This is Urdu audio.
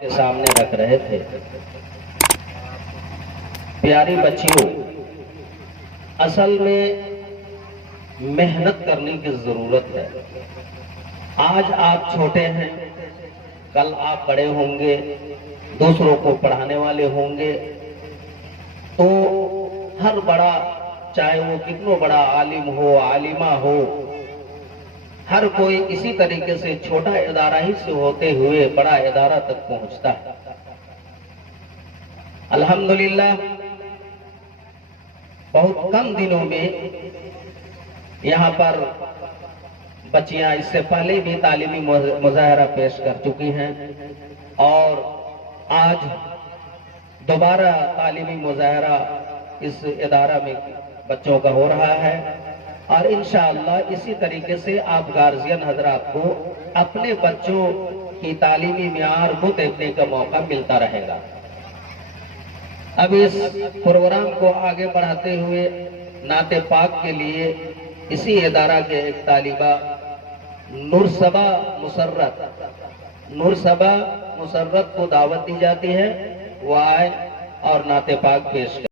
کے سامنے رکھ رہے تھے۔ پیاری بچیوں، اصل میں محنت کرنے کی ضرورت ہے۔ آج آپ چھوٹے ہیں، کل آپ بڑے ہوں گے، دوسروں کو پڑھانے والے ہوں گے، تو ہر بڑا، چاہے وہ کتنا بڑا عالم ہو، عالمہ ہو، ہر کوئی اسی طریقے سے چھوٹا ادارہ ہی سے ہوتے ہوئے بڑا ادارہ تک پہنچتا ہے۔ الحمدللہ بہت کم دنوں میں یہاں پر بچیاں اس سے پہلے بھی تعلیمی مظاہرہ پیش کر چکی ہیں، اور آج دوبارہ تعلیمی مظاہرہ اس ادارہ میں بچوں کا ہو رہا ہے، اور انشاءاللہ اسی طریقے سے آپ گارجین حضرات کو اپنے بچوں کی تعلیمی معیار کو دیکھنے کا موقع ملتا رہے گا۔ اب اس پروگرام کو آگے بڑھاتے ہوئے نعت پاک کے لیے اسی ادارہ کے ایک طالبہ نورصبا مسرت کو دعوت دی جاتی ہے، وہ آئے اور نعت پاک پیش کریں۔